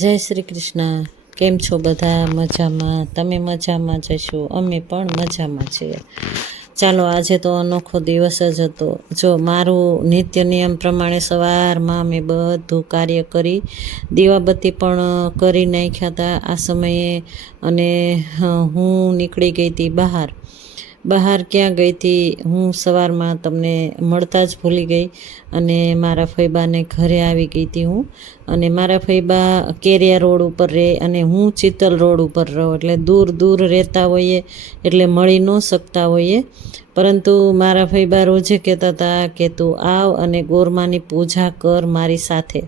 જય શ્રી કૃષ્ણ. કેમ છો બધા? મજામાં? તમે મજામાં જશો? અમે પણ મજામાં છીએ. ચાલો, આજે તો અનોખો દિવસ જ હતો. જો મારું નિત્ય નિયમ પ્રમાણે સવારમાં મેં બધું કાર્ય કરી, દીવાબત્તી પણ કરી નાખ્યા હતા આ સમયે. અને હું નીકળી ગઈ હતી બહાર ક્યાં ગઈ હતી હું સવારમાં તમને મળતા જ ભૂલી ગઈ. અને મારા ફઈબાને ઘરે આવી ગઈ હતી હું. અને મારા ફઈબા કેરિયા રોડ ઉપર રહે અને હું ચિત્તલ રોડ ઉપર રહું, એટલે દૂર રહેતા હોઈએ એટલે મળી ન શકતા હોઈએ. પરંતુ મારા ફઈબા રોજે કહેતા હતા કે તું આવ અને ગોરમાની પૂજા કર મારી સાથે.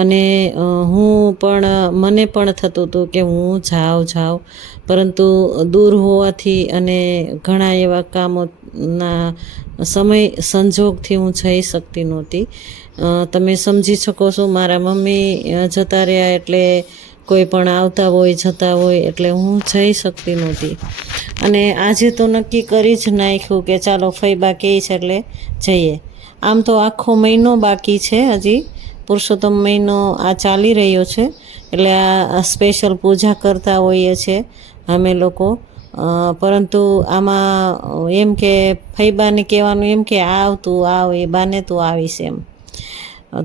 અને મને પણ થતું હતું કે હું જાઉં, પરંતુ દૂર હોવાથી અને ઘણા એવા કામોના સમય સંજોગથી હું જઈ શકતી નહોતી. તમે સમજી શકો છો, મારા મમ્મી જતા રહ્યા એટલે કોઈ પણ આવતા હોય જતા હોય એટલે હું જઈ શકતી નહોતી. અને આજે તો નક્કી કરી જ નાખ્યું કે ચાલો ફઈબા કહે છે એટલે જઈએ. આમ તો આખો મહિનો બાકી છે, હજી પુરુષોત્તમ મહિનો આ ચાલી રહ્યો છે, એટલે આ સ્પેશિયલ પૂજા કરતા હોઈએ છીએ અમે લોકો. પરંતુ આમાં એમ કે ફઈબાને કહેવાનું એમ કે તું આવ, એ બાને તું આવીશ એમ.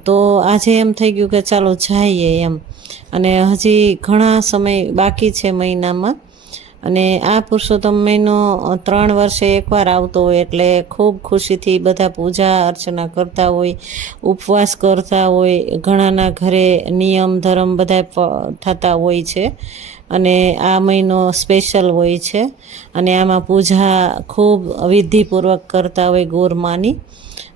તો આજે એમ થઈ ગયું કે ચાલો જઈએ એમ. અને હજી ઘણા સમય બાકી છે મહિનામાં. અને આ પુરુષોત્તમ મહિનો 3 વર્ષે એકવાર આવતો હોય એટલે ખૂબ ખુશીથી બધા પૂજા અર્ચના કરતા હોય, ઉપવાસ કરતા હોય, ઘણાના ઘરે નિયમ ધર્મ બધા થતા હોય છે. અને આ મહિનો સ્પેશિયલ હોય છે. અને આમાં પૂજા ખૂબ વિધિપૂર્વક કરતા હોય ગોરમાની.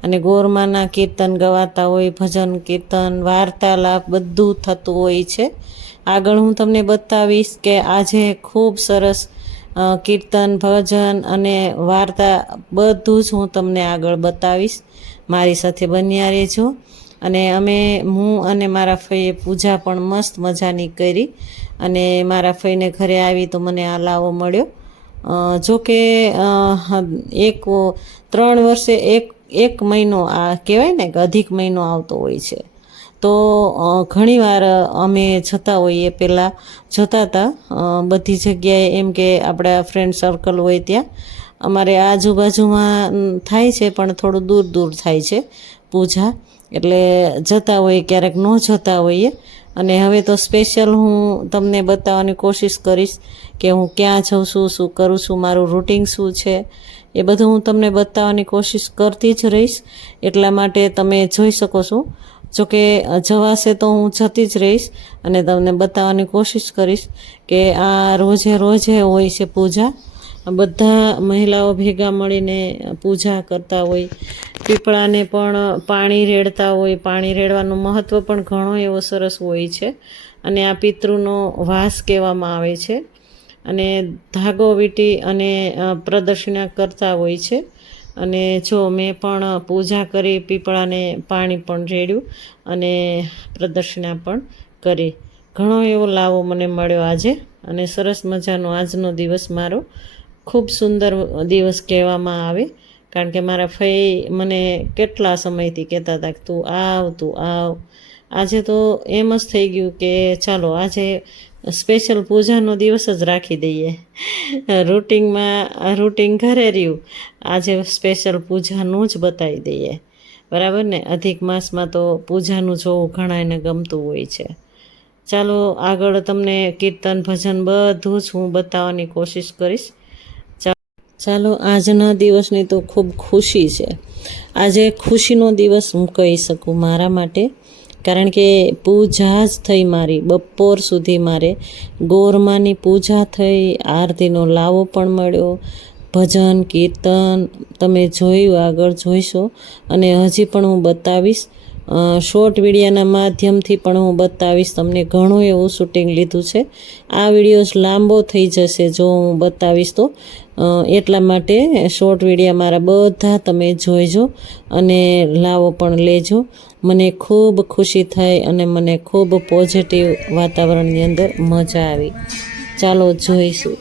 અને ગોરમાના કીર્તન ગવાતા હોય, ભજન કીર્તન વાર્તાલાપ બધું થતું હોય છે. આગળ હું તમને બતાવીશ કે આજે ખૂબ સરસ કીર્તન ભજન અને વાર્તા બધું જ હું તમને આગળ બતાવીશ. મારી સાથે બન્યા રહેજો. અને હું અને મારા ફઈએ પૂજા પણ મસ્ત મજાની કરી. અને મારા ફઈને ઘરે આવી તો મને આ લાવો મળ્યો. જોકે 3 વર્ષે એક મહિનો આ કહેવાય ને કે અધિક મહિનો આવતો હોય છે. તો ઘણીવાર અમે જતા હોઈએ, પહેલાં જતા હતા બધી જગ્યાએ, એમ કે આપણા ફ્રેન્ડ સર્કલ હોય ત્યાં. અમારે આજુબાજુમાં થાય છે પણ થોડું દૂર થાય છે પૂજા, એટલે જતા હોઈએ, ક્યારેક ન જતા હોઈએ. અને હવે તો સ્પેશિયલ હું તમને બતાવવાની કોશિશ કરીશ કે હું ક્યાં જાઉં છું, શું કરું છું, મારું રૂટિન શું છે, એ બધું હું તમને બતાવવાની કોશિશ કરતી જ રહીશ. એટલા માટે તમે જોઈ શકો છો. જોકે જવાશે તો હું જતી જ રહીશ અને તમને બતાવવાની કોશિશ કરીશ કે આ રોજે હોય છે પૂજા. બધા મહિલાઓ ભેગા મળીને પૂજા કરતા હોય. પીપળાને પણ પાણી રેડતા હોય. પાણી રેડવાનું મહત્ત્વ પણ ઘણો એવો સરસ હોય છે. અને આ પિતૃનો વાસ કહેવામાં આવે છે. અને ધાગો વીંટી અને પ્રદક્ષિણા કરતા હોય છે. અને જો મેં પણ પૂજા કરી, પીપળાને પાણી પણ રેડ્યું અને પ્રદક્ષિણા પણ કરી. ઘણો એવો લાવો મને મળ્યો આજે. અને સરસ મજાનો આજનો દિવસ મારો ખૂબ સુંદર દિવસ કહેવામાં આવે. કારણ કે મારા ફઈ મને કેટલા સમયથી કહેતા હતા કે તું આવ. આજે તો એમ જ થઈ ગયું કે ચાલો આજે સ્પેશિયલ પૂજાનો દિવસ જ રાખી દઈએ. રૂટિન ઘરે રહ્યું, આજે સ્પેશિયલ પૂજાનું જ બતાવી દઈએ. બરાબર ને? અધિક માસમાં તો પૂજાનું જોવું ઘણાને ગમતું હોય છે. ચાલો આગળ તમને કીર્તન ભજન બધું જ હું બતાવવાની કોશિશ કરીશ. ચાલો, આજના દિવસની તો ખૂબ ખુશી છે. આજે ખુશીનો દિવસ હું કહી શકું મારા માટે. કારણ કે પૂજા જ થઈ મારી. બપોર સુધી મારે ગોરમાની પૂજા થઈ, આરતીનો લાવો પણ મળ્યો, ભજન કીર્તન તમે જોયું, આગળ જોઈશો. અને હજી પણ હું બતાવીશ, શોર્ટ વિડીયોના માધ્યમથી પણ હું બતાવીશ તમને. ઘણું એવું શૂટિંગ લીધું છે. આ વિડીયો લાંબો થઈ જશે જો હું બતાવીશ તો. એટલા માટે શોર્ટ વિડીયો મારા બધા તમે જોઈજો અને લાવો પણ લેજો. મને ખૂબ ખુશી થઈ અને મને ખૂબ પોઝિટિવ વાતાવરણની અંદર મજા આવી. ચાલો જોઈશું.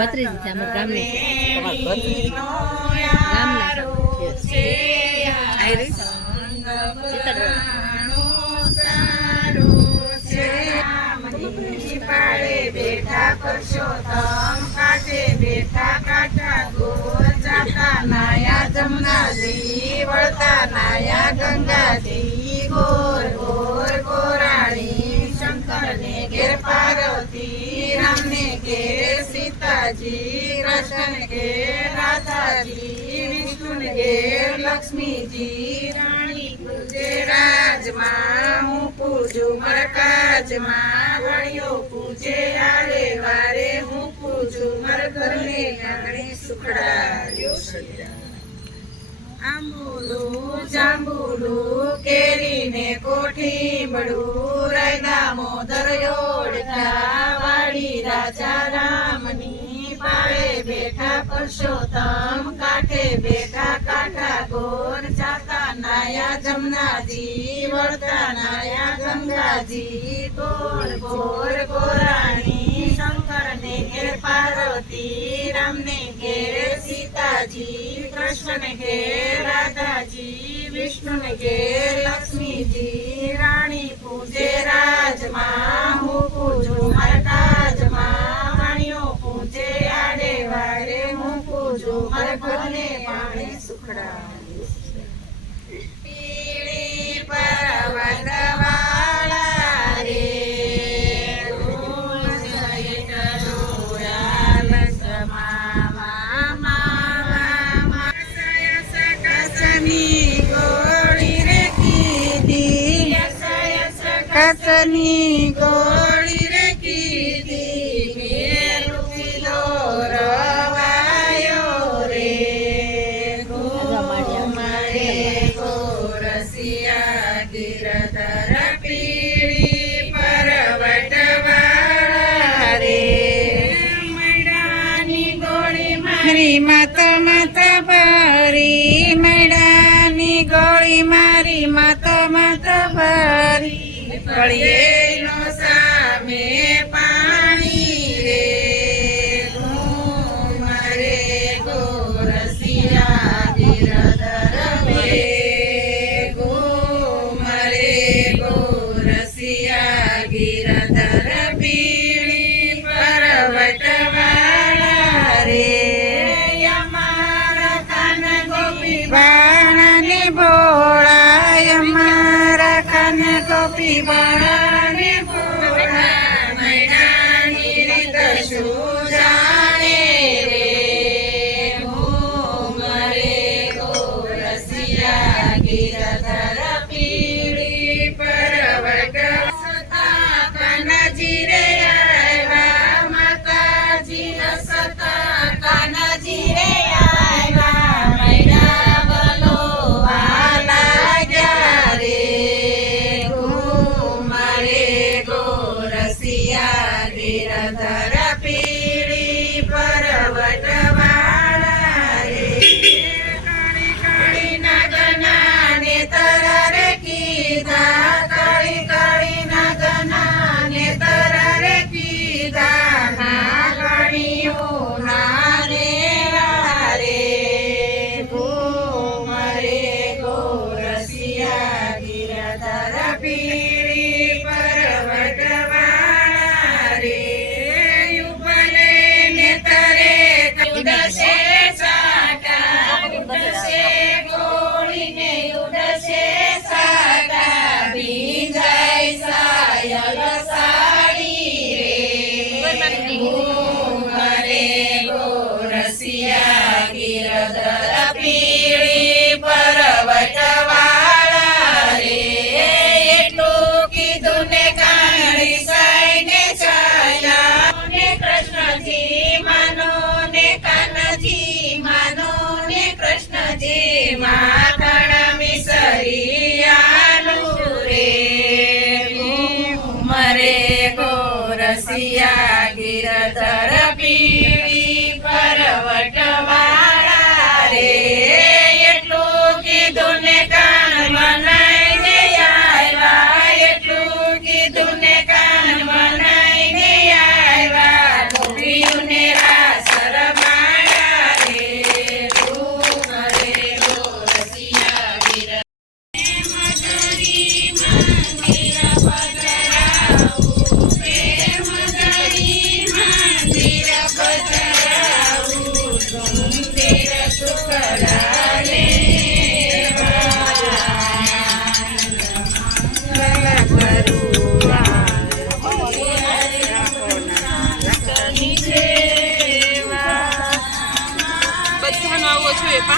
ભત્રીજી છે અમારા ગામની છે. તમારા ભત્રીજી? ગામના છે. આયરી બેઠા પરસોત્તમ કાંઠે બેઠા કાંઠા ગોર જાતા નાયા જમનાજી વળતા નાયા ગંગાજી ગોર ગોર ગોરાણી શંકરને ઘેર પાર્વતી રામને ઘેર સીતાજી કૃષ્ણને ઘેર રાધાજી વિષ્ણુને ઘેર લક્ષ્મીજી રાણી પૂજે રાજમાં હું પૂજું મરકાજમાં વળિયો પૂજે આરે વારે હું પૂજું મર ઘરને આંગણે સુખડાયો આંબુડું જાંબુડું કેરીને કોઠીમડું રાયદા મોદર યોડકા વાડી રાજા રામની પાળે બેઠા પરસોત્તમ કાંઠે બેઠા કાંઠા ગોર જાતા નાયા જમનાજી વળતા નાયા ગંગાજી ગોર ગોર ગોરાણી શંકરને ઘેર પાર્વતી રામને ઘેર સીતાજી કૃષ્ણને ઘેર રાધાજી વિષ્ણુને ઘેર લક્ષ્મીજી રાણી પૂજે રાજમાં હું પૂજું મરકાજમાં વાણીઓ પૂજે આડે વારે હું પૂજું મર ઘરને પાણી સુખડાયું પીળી પર્વત વાળા રે કસની ગોળી રે કીધી મેલું કિલો રવાયો રે મારે ગોરસિયા ગિરધર પીળી પર્વત વાળા રે મૈડાની ગોળી મારી માતા માતા ભરી મૈડાની ગોળી મારી માતા માતા ભરી કળીએનો સામે પાણી રે મારે ગોરસિયા ગિરધર રે મારે ગોરસિયા ગિરધર પીળી પર્વત વાળા રે અમારા કાન ગોપી બાણાને ભોળા અમારા કાન ગોપી બાણાને ભોળા મૈડાની રીત શું જાણે રે મરે ગોરસિયા ગિરધર પીળી પર્વત સતા કાનાજી રે આવ્યા માતાજી સતા કાનાજી રે આવ્યા મૈડા બલોવા લાગ્યા રે મારે ગોરસિયા ગિરધર પીળી પર્વત વાળા રે કાળી કાળી નાગનાને તરરે કીધા કાળી કાળી નાગનાને તરરે કીધા નાગણીઓ નારે વારે મારે ગોરસિયા ગિરધર પીળી પર્વત વાળા રે યુગલે ને તરે ઉડશે સાટા ઉડશે ગોળીને ઉડશે સાટા ભીંજાય સાયલ સાડી રે મારે ગોરસિયા ગિરધર પીળી પર્વત વાળા રે એટલું કીધું ને કાળી સાઈને ચાલ્યા ને કૃષ્ણજી માનો ને કાનજી માનો ને કૃષ્ણજી માખણ મિસરી આલુ રે મરે ગોરસિયા ગિરધર પીળી પર્વત વાળા રે એટલું કીધું ને કાન બનાઈને આવ્યા એટલું કીધું ને કાન બનાઈને આવ્યા ગોપીઓને રાસ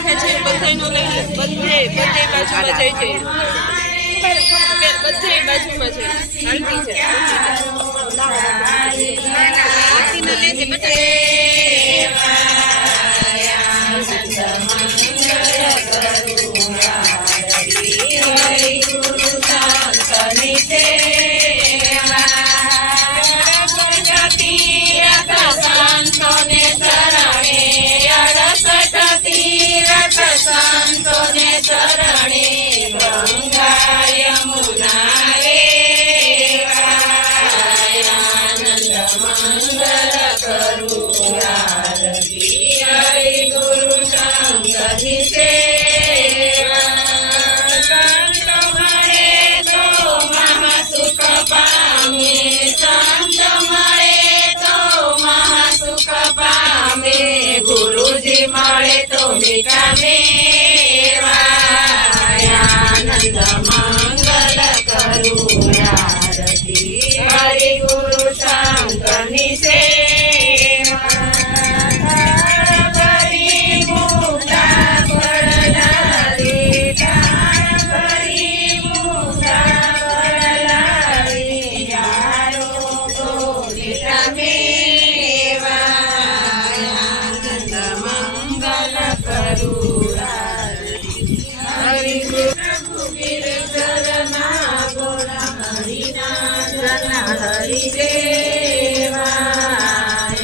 રાખે છે બધાયનો લઈ બધે બાજુમાં જઈ જઈ બધે બાજુમાં છે આરતી છે આરતીનો લેજે સંતોને શરણે ગંગા યમુના રે આનંદ મંગલ કરું આરતી હરિ ગુરુ શંકરની સેવા સંત મળે તો મહા સુખ પામે સંત મળે તો મહા સુખ પામે ગુરુજી મળે તો મીઠા આનંદ મંગલ કરું આરતી હરિ ગુરુ શંકરની સેવા કરી મુક્તા પડલારી કરી મુક્તા પડલારી યારો ગોવિંદા મેવા આનંદ મંગલ કરું હરિ દેવા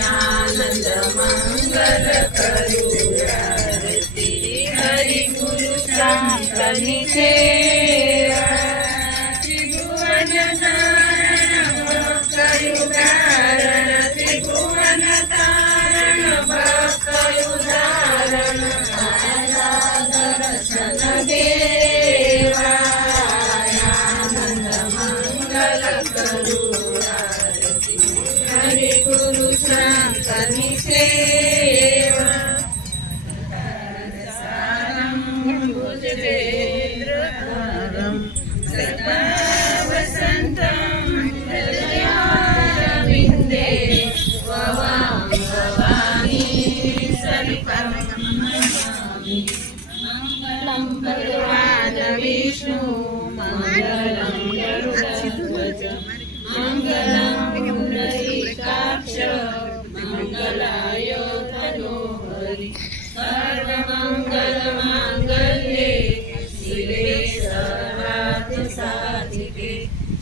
આનંદ મંગલ કરું આરતી હરિ ગુરુ શંકરની સેવા ત્રિભુવન તારણ ત્રિભુવન તારણ ભક્ત ઉદાહરણ દર્શન દેવા આનંદ મંગલ કરું હરિ ગુરુ શંકરની સેવા સારમ ભુજગેન્દ્રહારમ સદા વસંતમ હૃદયારવિંદે ભવાં ભવાની સરિપરમામિ મંગલં ભગવાન વિષ્ણુ મંગલં ગરુડધ્વજ મંગલં પુંડરીકાક્ષ મંગલાય તનો હરિ સર્વમંગલ માંગલ્યે શિવે સર્વાર્થ સાધિકે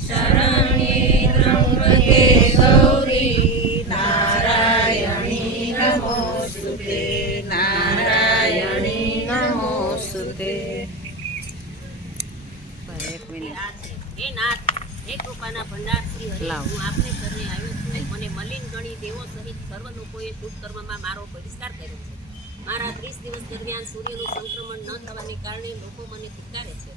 શરણ્યે ત્રંબકે ગૌરી નારાયણી નમોસ્તુતે નારાયણી નમોસ્તુતે હે નાથ હે કૃપાના ભંડાર શ્રી હરિ હું આપને શરણે આવ્યો છું મને મલિન ગણી દેવો સહિત સર્વ લોકોએ દુષ્કર્મમાં મારો બહિષ્કાર કર્યો છે મારા 30 દિવસ દરમિયાન સૂર્યનું સંક્રમણ ન થવાને કારણે લોકો મને ધિક્કારે છે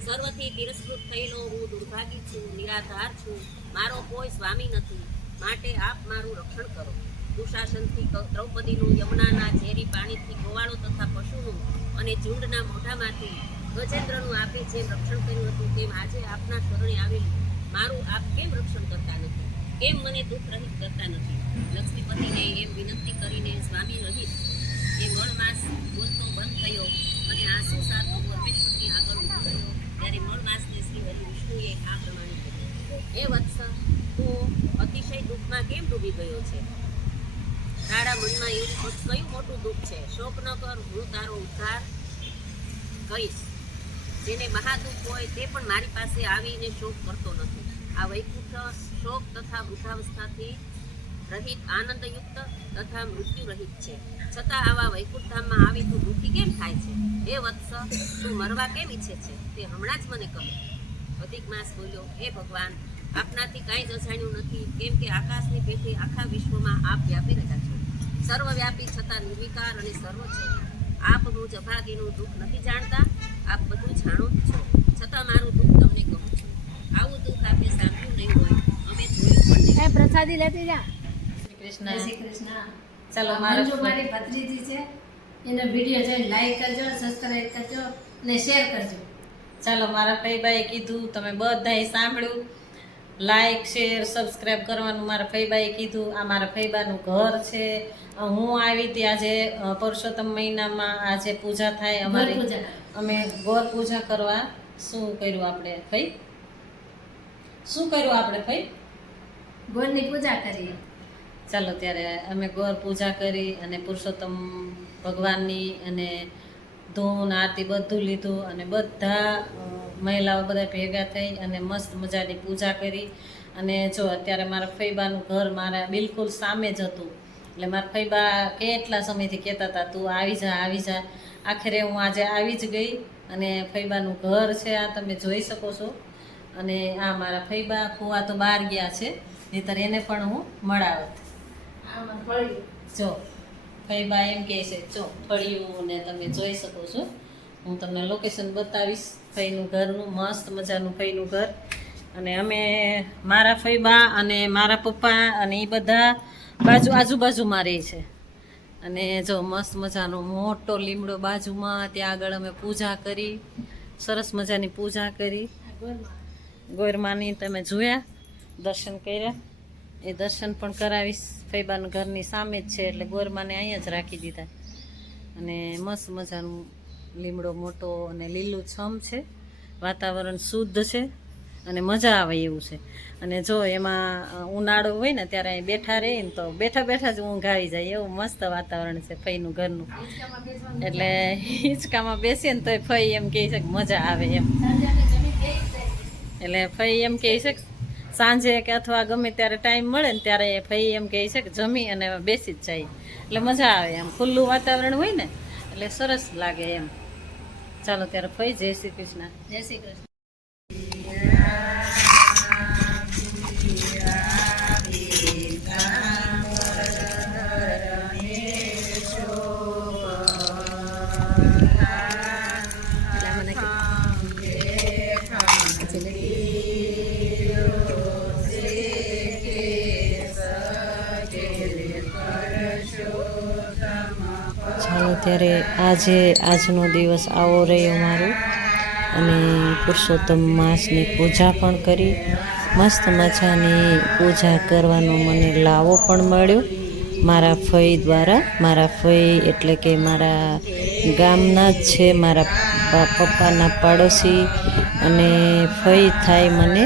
સર્વથી તિરસ્કૃત થયેલો હું દુર્ભાગી છું નિરાધાર છું મારો કોઈ સ્વામી નથી માટે આપ મારું રક્ષણ કરો દુશાસનથી દ્રૌપદીનું યમુનાના ઝેરી પાણીથી ગોવાળો તથા પશુનું અને ઝુંડના મોઢામાંથી ગજેન્દ્રનું આપે જેમ રક્ષણ કર્યું હતું તેમ આજે આપના શરણે આવેલું મારું આપ કેમ રક્ષણ કરતા નથી કેમ મને દુઃખ રહિત કરતા નથી લક્ષ્મીપતિને એમ વિનંતી કરીને સ્વામી રહિત એ મળમાસ બોલતો બંધ થયો અને આંસુ સાથે પરમેશ્વરની આગળ ઊભો થયો ત્યારે મળમાસને શ્રી હરિ વિષ્ણુએ આ પ્રમાણે કહ્યું એ વત્સ તું અતિશય દુઃખમાં કેમ ડૂબી ગયો છે તારા મનમાં એવું કયું મોટું દુઃખ છે શોક ન કર હું તારો ઉદ્ધાર કહીશ જેને મહાદુઃખ હોય તે પણ મારી પાસે આવીને શોક કરતો નથી આ વૈકુંઠ શોક તથા વૃદ્ધાવસ્થાથી રહિત આનંદયુક્ત તથા મૃત્યુ રહિત છે છતાં આવા વૈકુંઠ ધામમાં આવી તું દુઃખી કેમ થાય છે હે વત્સ તું મરવા કેમ ઈચ્છે છે તે હમણાં જ મને કહો અધિક માસ બોલ્યો હે ભગવાન આપનાથી કાંઈ જ અજાણ્યું નથી કેમ કે આકાશની પેઠે આખા વિશ્વમાં આપ વ્યાપી રહ્યા છો સર્વવ્યાપી છતાં નિર્વિકાર અને સર્વ છે આપ મુજ અભાગીનું દુઃખ નથી જાણતા આપ બધું જાણો જ છો છતાં મારું દુઃખ તમને કહું છું આવું દુઃખ આપે સાંભળ્યું નહીં હોય અમે જોયું પણ નહીં પ્રસાદી લેતી જા કૃષ્ણ શ્રી કૃષ્ણ ચાલો મંજુ મારી ભત્રીજી છે એનો વિડીયો જોઈને લાઈક કરજો સબસ્ક્રાઇબ કરજો અને શેર કરજો ચાલો મારા ભાઈ કીધું તમે બધાએ સાંભળ્યું લાઈક શેર સબસ્ક્રાઈબ કરવાનું મારા ફઈબાએ કીધું. આ મારા ફઈબાનું ઘર છે. હું આવી હતી આજે પુરુષોત્તમ મહિનામાં આજે પૂજા થાય અમારી. પૂજા. અમે ગોર પૂજા કરવા શું કર્યું આપણે ફઈ? શું કર્યું આપણે ફઈ? ગોળની પૂજા કરીએ. ચાલો ત્યારે અમે ગોર પૂજા કરી અને પુરુષોત્તમ ભગવાનની અને ધૂન આરતી બધું લીધું અને બધા મહિલાઓ બધા ભેગા થઈ અને મસ્ત મજાની પૂજા કરી. અને જો અત્યારે મારા ફઈબાનું ઘર મારા બિલકુલ સામે જ હતું. એટલે મારા ફઈબા કેટલા સમયથી કહેતા હતા તું આવી જા આવી જા. આખરે હું આજે આવી જ ગઈ અને ફઈબાનું ઘર છે આ તમે જોઈ શકો છો. અને આ મારા ફઈબા ફુવા તો બહાર ગયા છે, નહીંતર એને પણ હું મળાવત. આમાં ફળી જો ફઈબા એમ કહે છે જો ફળિયું ને તમે જોઈ શકો છો. હું તમને લોકેશન બતાવીશ ફઈનું ઘરનું. મસ્ત મજાનું ફઈનું ઘર. અને અમે મારા ફઈબા અને મારા પપ્પા અને એ બધા આજુબાજુમાં રહે છે. અને જો મસ્ત મજાનો મોટો લીમડો બાજુમાં, ત્યાં આગળ અમે પૂજા કરી, સરસ મજાની પૂજા કરી. ગોરમાની તમે જોયા, દર્શન કર્યા, એ દર્શન પણ કરાવીશ. ફઈબાના ઘરની સામે જ છે એટલે ગોરમાને અહીંયા જ રાખી દીધા. અને મસ્ત મજાનું લીમડો મોટો અને લીલું છમ છે, વાતાવરણ શુદ્ધ છે અને મજા આવે એવું છે. અને જો એમાં ઉનાળો હોય ને ત્યારે અહીં બેઠા રહીએ ને તો બેઠા બેઠા જ ઊંઘ આવી જાય એવું મસ્ત વાતાવરણ છે ફઈનું ઘરનું. એટલે હિંચકામાં બેસીએ ને તોય ફઈ એમ કહે છે કે મજા આવે એમ. એટલે ફઈ એમ કહે છે કે સાંજે કે અથવા ગમે ત્યારે ટાઈમ મળે ને ત્યારે ફઈ એમ કહે છે કે જમી અને બેસી જ જાય એટલે મજા આવે એમ. ખુલ્લું વાતાવરણ હોય ને એટલે સરસ લાગે એમ. ચાલો ત્યારે ફઈ જય શ્રી કૃષ્ણ. જય શ્રી કૃષ્ણ. ચાલો ત્યારે આજનો દિવસ આવો રહ્યો મારો. અને પુરુષોત્તમ માસની પૂજા પણ કરી. મસ્ત મજાની પૂજા કરવાનો મને લાવો પણ મળ્યો મારા ફઈ દ્વારા. મારા ફઈ એટલે કે મારા ગામના જ છે, મારા પપ્પાના પાડોશી અને ફઈ થાય મને.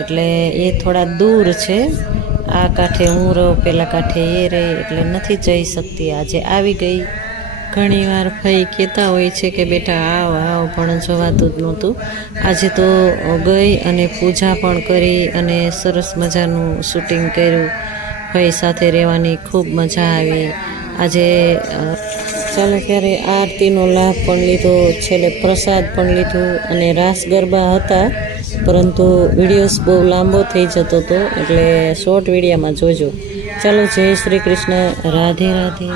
એટલે એ થોડા દૂર છે, આ કાંઠે હું રહું, પેલા કાંઠે એ રહે, એટલે નથી જઈ શકતી. આજે આવી ગઈ. ઘણીવાર ફઈ કહેતા હોય છે કે બેટા આવ આવ, પણ જવાતું જ નહોતું. આજે તો ગઈ અને પૂજા પણ કરી અને સરસ મજાનું શૂટિંગ કર્યું. ફઈ સાથે રહેવાની ખૂબ મજા આવી આજે. ચાલો ત્યારે આરતીનો લાભ પણ લીધો, છેલ્લે પ્રસાદ પણ લીધો અને રાસ ગરબા હતા. પરંતુ વિડીયોઝ બહુ લાંબો થઈ જતો હતો એટલે શોર્ટ વિડીયોમાં જોજો. ચાલો જય શ્રી કૃષ્ણ, રાધે રાધે.